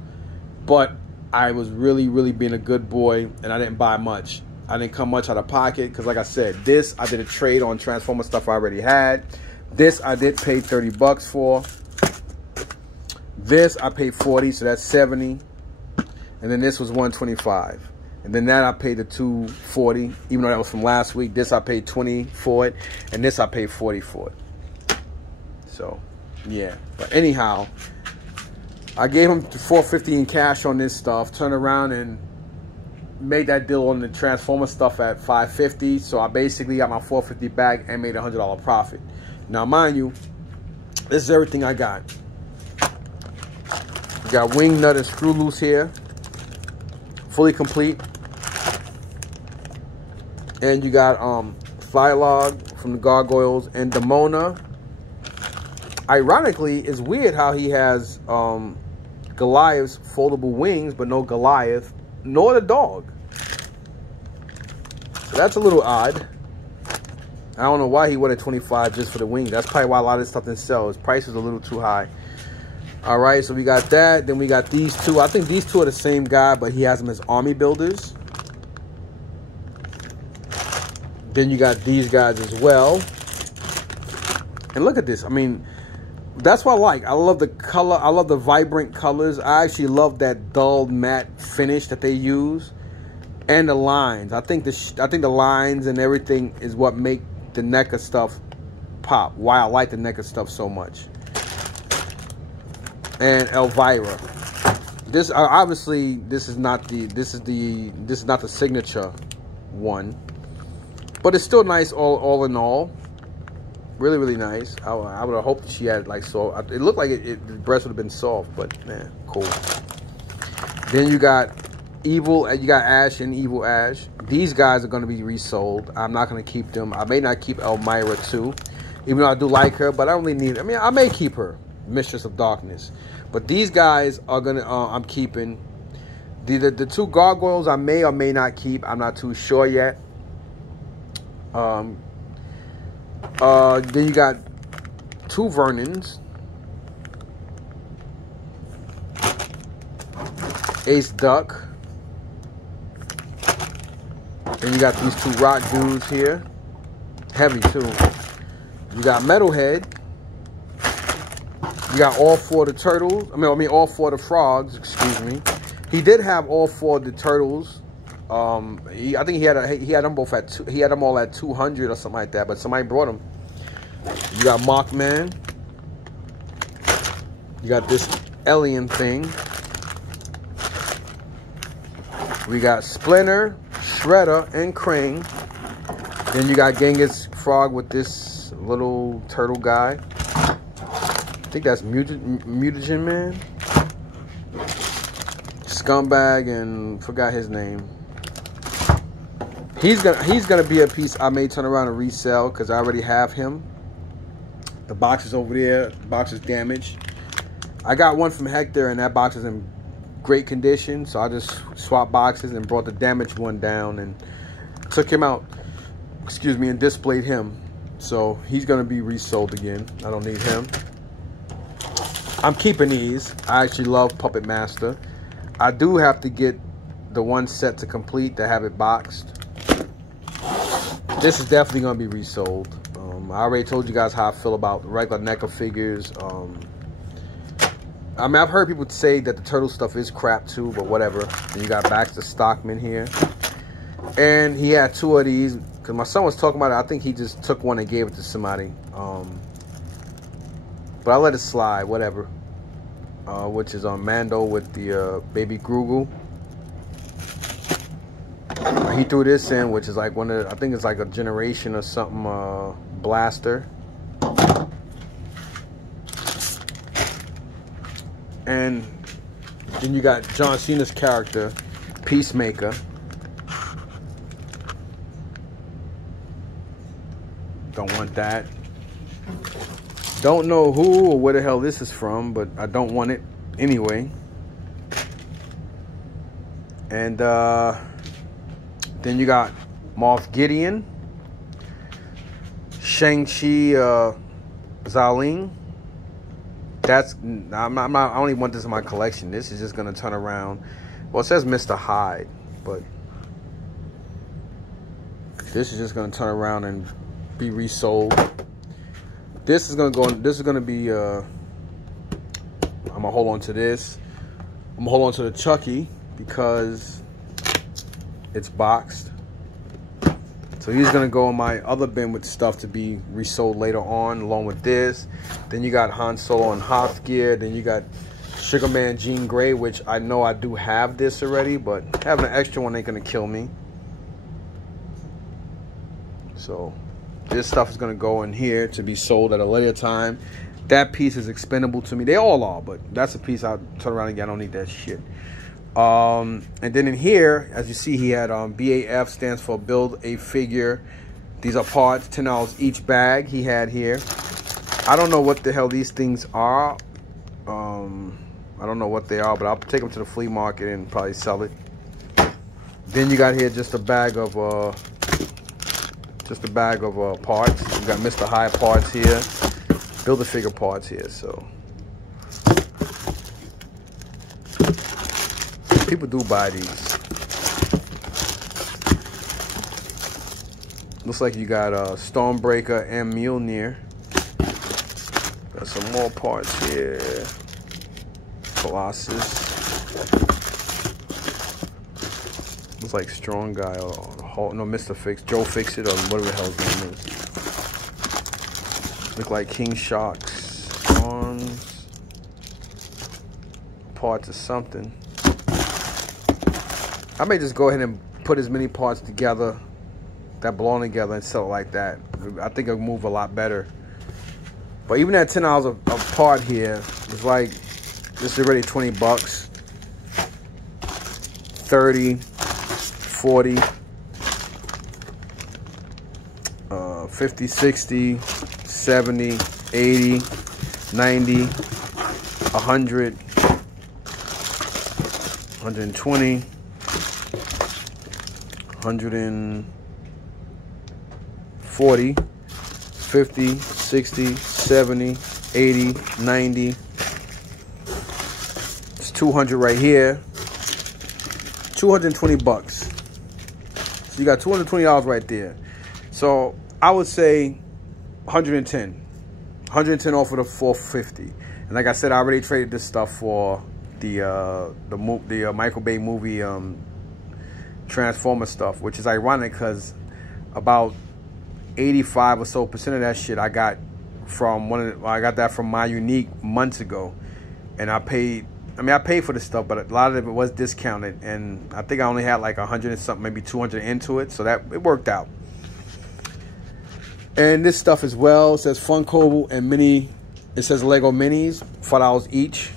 But I was really being a good boy, and I didn't buy much. I didn't come much out of pocket because, like I said, this I did a trade on Transformer stuff I already had. This I did pay $30 for. This I paid $40, so that's $70. And then this was $125. And then that I paid the $240, even though that was from last week. This I paid $20 for it, and this I paid $40 for it. So, yeah. But anyhow, I gave him $450 in cash on this stuff. Turned around and made that deal on the Transformer stuff at $550. So I basically got my $450 back and made a $100 profit. Now, mind you, this is everything I got. You got wing nut and screw loose here, fully complete. And you got Thylaug from the Gargoyles and Demona. Ironically, it's weird how he has Goliath's foldable wings, but no Goliath, nor the dog. So that's a little odd. I don't know why he wanted $25 just for the wings. That's probably why a lot of this stuff didn't sell. His price is a little too high. All right, so we got that. Then we got these two. I think these two are the same guy, but he has them as army builders. Then you got these guys as well. And look at this. I mean, that's what I like. I love the color. I love the vibrant colors. I actually love that dull matte finish that they use, and the lines. I think the lines and everything is what make the NECA stuff pop. Why I like the NECA stuff so much. And Elvira. This obviously this is not the signature one, but it's still nice all in all. Really nice. I would have hoped she had like soft. It looked like the breast would have been soft, but man, cool. Then you got Evil. You got Ash and Evil Ash. These guys are going to be resold. I'm not going to keep them. I may not keep Elmira too, even though I do like her, but I don't really need. I mean, I may keep her, Mistress of Darkness. But these guys are gonna. I'm keeping. The two gargoyles I may or may not keep. I'm not too sure yet. Then you got two Vernons. Ace Duck. Then you got these two rock dudes here. Heavy too. You got Metalhead. You got all four of the turtles. I mean all four of the frogs, excuse me. He did have all four of the turtles. I think he had them both at he had them all at 200 or something like that, but somebody brought them. You got Mothman. You got this alien thing. We got Splinter, Shredder, and Krang. Then you got Genghis Frog with this little turtle guy. I think that's Mutagen Man. Scumbag and forgot his name. He's gonna be a piece I may turn around and resell because I already have him. The box is over there. The box is damaged. I got one from Hector and that box is in great condition, so I just swapped boxes and brought the damaged one down and took him out. Excuse me, and displayed him. So he's gonna be resold again. I don't need him. I'm keeping these. I actually love Puppet Master. I do have to get the one set to complete to have it boxed. This is definitely going to be resold. I already told you guys how I feel about the regular NECA figures. I mean, I've heard people say that the turtle stuff is crap too, but whatever. And you got Baxter Stockman here. And he had two of these. Because my son was talking about it. I think he just took one and gave it to somebody. But I let it slide, whatever. Which is on Mando with the baby Groogul. He threw this in, which is like one of the, I think it's like a generation or something blaster. And then you got John Cena's character, Peacemaker. Don't want that. Don't know who or where the hell this is from, but I don't want it anyway. And then you got Moff Gideon, Shang-Chi, Xialing. That's I don't even want this in my collection. This is just gonna turn around. Well, it says Mr. Hyde, but this is just gonna turn around and be resold. This is gonna go. This is gonna be. I'm gonna hold on to this. I'm gonna hold on to the Chucky because it's boxed. So he's gonna go in my other bin with stuff to be resold later on, along with this. Then you got Han Solo and Hoth gear. Then you got Sugar Man Jean Grey, which I know I do have this already, but having an extra one ain't gonna kill me. So this stuff is gonna go in here to be sold at a later time. That piece is expendable to me. They all are, but that's a piece I'll turn around again. I don't need that shit. And then in here, as you see, he had BAF stands for Build a Figure. These are parts, $10 each bag he had here. I don't know what the hell these things are. I don't know what they are, but I'll take them to the flea market and probably sell it. Then you got here just a bag of parts. You got Mr. Hyde parts here, Build a Figure parts here. So people do buy these. Looks like you got Stormbreaker and Mjolnir. Got some more parts here. Colossus. Looks like Strong Guy or no, Mr. Fix, Joe Fix It, or whatever the hell his name is. Look like King Shark's arms. Parts of something. I may just go ahead and put as many parts together that belong together and sell it like that. I think it'll move a lot better. But even at $10 a part here, it's like, this is already 20 bucks. 30, 40, 50, 60, 70, 80, 90, 100. 120, 140, 50, 60, 70, 80, 90. It's 200 right here. 220 bucks. So you got $220 right there. So I would say 110. 110 off of the 450. And like I said, I already traded this stuff for the Michael Bay movie Transformer stuff, which is ironic because about 85 or so percent of that shit I got from I got that from My Unique months ago, and I paid for this stuff, but a lot of it was discounted, and I think I only had like 100 and something, maybe 200 into it, so that it worked out. And this stuff as well, it says Funko and Mini, it says Lego Minis, $5 each.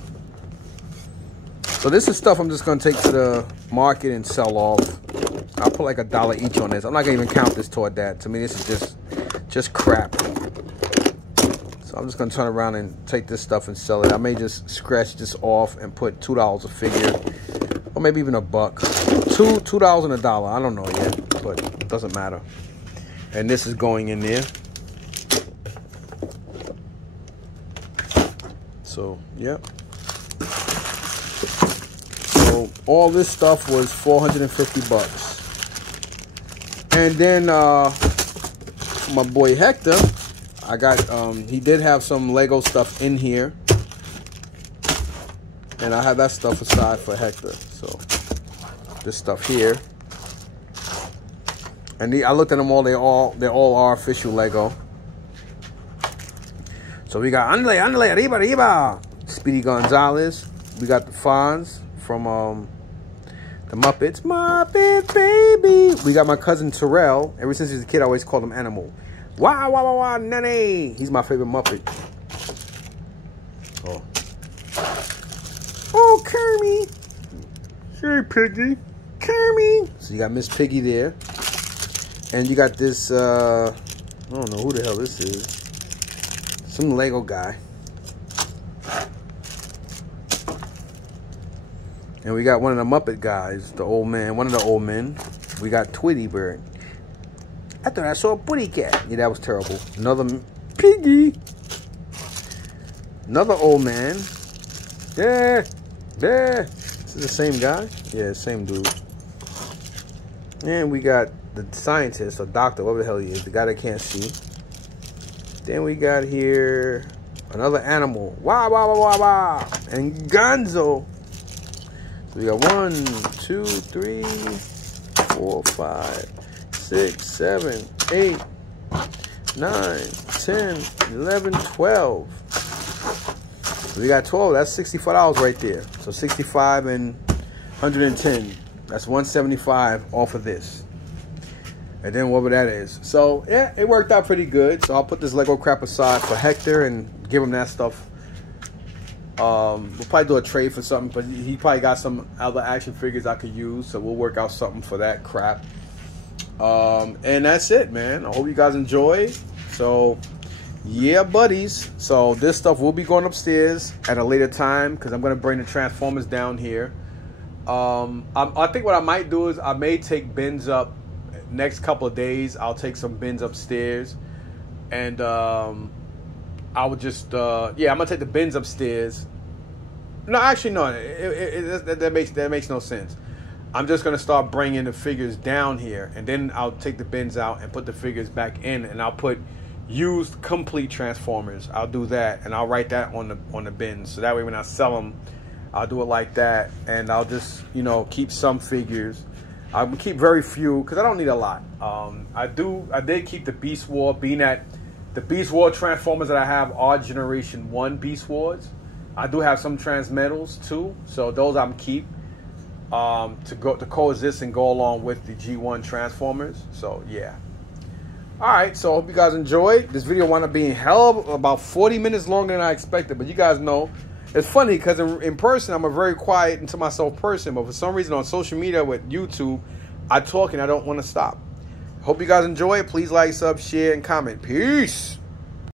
So this is stuff I'm just gonna take to the market and sell off. I'll put like $1 each on this. I'm not gonna even count this toward that. To me, this is just crap. So I'm just gonna turn around and take this stuff and sell it. I may just scratch this off and put $2 a figure, or maybe even $1. $2 and $1. I don't know yet, but it doesn't matter. And this is going in there. So yeah. So all this stuff was 450 bucks. And then my boy Hector, I got he did have some Lego stuff in here. And I have that stuff aside for Hector. So this stuff here. And I looked at them all, they all are official Lego. So we got Andale, arriba. Speedy Gonzalez. We got the Fonz from the Muppets. Muppet baby. We got my cousin Terrell. Ever since he was a kid, I always called him Animal. Wah, wah, wah, wah, nanny. He's my favorite Muppet. Oh. Oh, Kermie. Hey, Piggy. Kermie. So you got Miss Piggy there. And you got this, I don't know who the hell this is. Some Lego guy. And we got one of the Muppet guys, the old man, one of the old men. We got Tweety Bird. I thought I saw a Putty Cat. Yeah, that was terrible. Another Piggy. Another old man. Yeah. This is the same guy? Yeah, same dude. And we got the scientist or doctor, whatever the hell he is, the guy that can't see. Then we got here another animal. Wah, wah, wah, wah, wah. And Gonzo. So we got 1, 2, 3, 4, 5, 6, 7, 8, 9, 10, 11, 12. So we got 12. That's $65 right there. So 65 and 110. That's 175 off of this. And then whatever that is. So yeah, it worked out pretty good. So I'll put this Lego crap aside for Hector and give him that stuff. We'll probably do a trade for something, but he probably got some other action figures I could use. So we'll work out something for that crap. And that's it, man. I hope you guys enjoy. So yeah, buddies. So this stuff will be going upstairs at a later time because I'm going to bring the Transformers down here. I think what I might do is I may take bins up next couple of days. I'll take some bins upstairs, and I would just yeah, I'm gonna take the bins upstairs. No, actually no, that makes no sense. I'm just gonna start bringing the figures down here, and then I'll take the bins out and put the figures back in, and I'll put used complete Transformers. I'll do that, and I'll write that on the bins, so that way when I sell them, I'll do it like that, and I'll just, you know, keep some figures. I will keep very few because I don't need a lot. I did keep the Beast War, being that the Beast War Transformers that I have are Generation 1 Beast Wars. I do have some Transmetals too, so those I'm keep to coexist and go along with the G1 Transformers. So yeah. All right, so I hope you guys enjoyed. This video wound up being about 40 minutes longer than I expected, but you guys know. It's funny because in person, I'm a very quiet and to myself person. But for some reason on social media with YouTube, I talk and I don't want to stop. Hope you guys enjoy it. Please like, sub, share, and comment. Peace.